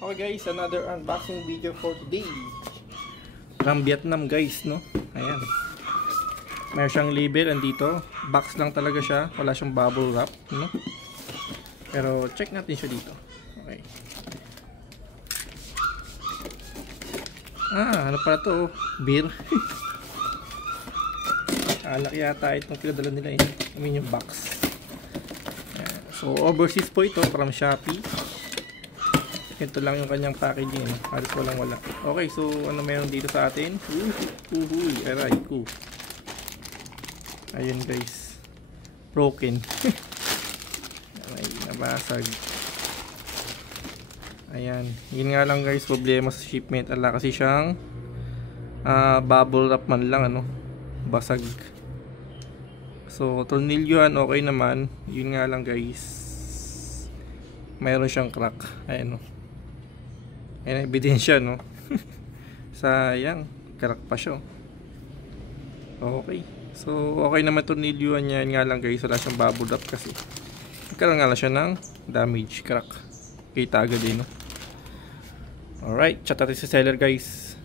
Okay guys, another unboxing video for today. From Vietnam guys, no? Ayan. Meron siyang label andito. Box lang talaga siya. Wala siyang bubble wrap, no? Pero check natin siya dito. Okay. Ano pala to? Beer. Alak yata itong pinadala nila yun. I mean yung box. Ayan. So overseas po ito from Shopee. Ito lang yung kanyang packaging. Halos walang wala. Okay, so ano meron dito sa atin? Aray ko. Ayun guys. Broken. Ay, nabasag. Ayan. Yun nga lang guys, problema sa shipment. Ala kasi siyang bubble wrap man lang, ano. Basag. So, tornilyohan okay naman. Yun nga lang guys. Mayroon siyang crack. Ayan, no. Ayan, ebidensya, no. Sayang, crack pa siya. Okay. So, okay naman tornilyohan niya. Nga lang guys, wala siyang bubble wrap kasi. Nagkaroon nga lang siya ng damage, crack. Kita agad din, no. Alright, chat natin sa seller guys.